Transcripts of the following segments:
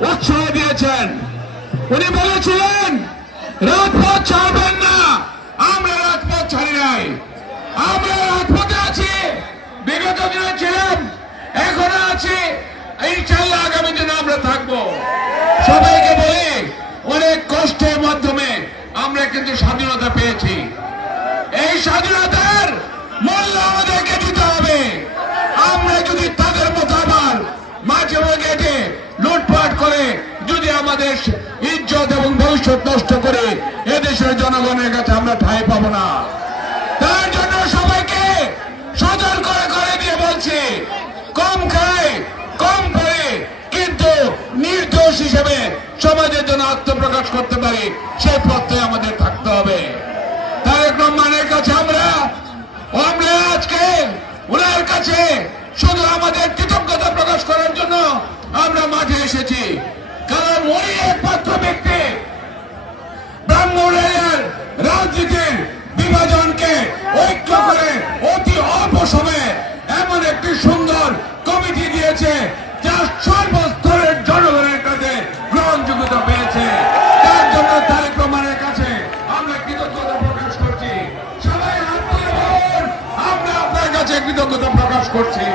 উৎসাহ দিয়েছেন। উনি বলেছিলেন রাজপথ ছাড়বেন না, আমরা রাজপথ ছাড়ি নাই। আমরা রাজপথে আছি, বিগত দিনে ছিলাম, এখনও আছি ইনশাল্লাহ আগামী দিনে আমরা থাকব। সবাইকে বলি, অনেক কষ্টের মাধ্যমে আমরা কিন্তু স্বাধীনতা পেয়েছি। এই স্বাধীনতার মূল্য আমাদেরকে দিতে হবে। আমাদের ইজ্জত এবং ভবিষ্যৎ নষ্ট করে এদেশের জনগণের কাছে আমরা ঠাঁই পাবো না। তার জন্য সবাইকে সতর্ক করে দিয়ে বলছি, কম খায়, কম পড়ে কিন্তু নির্দোষ হিসেবে সমাজের জন্য আত্মপ্রকাশ করতে পারি, সেই পথে আমাদের থাকতে হবে। তারেক রহমানের কাছে আমরা আমরা আজকে ওনার কাছে শুধু আমাদের কৃতজ্ঞতা প্রকাশ করার জন্য আমরা মাঠে এসেছি। দিয়েছে যা সর্বস্তরের জনগণের কাছে গ্রহণযোগ্যতা পেয়েছে। তার জন্য তারেক রহমানের কাছে আমরা কৃতজ্ঞতা প্রকাশ করছি। সবাই আমরা আপনার কাছে কৃতজ্ঞতা প্রকাশ করছি।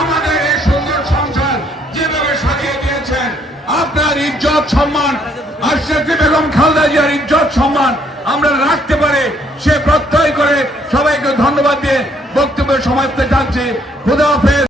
আমাদের এই সুন্দর সংসার যেভাবে সাজিয়ে দিয়েছেন, আপনার ইজ্জত, সম্মান বেগম খালদা জিয়ার ইজ্জত, সম্মান আমরা রাখতে পারে, সে প্রত্যয় করে সবাইকে ধন্যবাদ দিয়ে বক্তব্য সমাপ্ত যাচ্ছি। খুদা হাফেজ।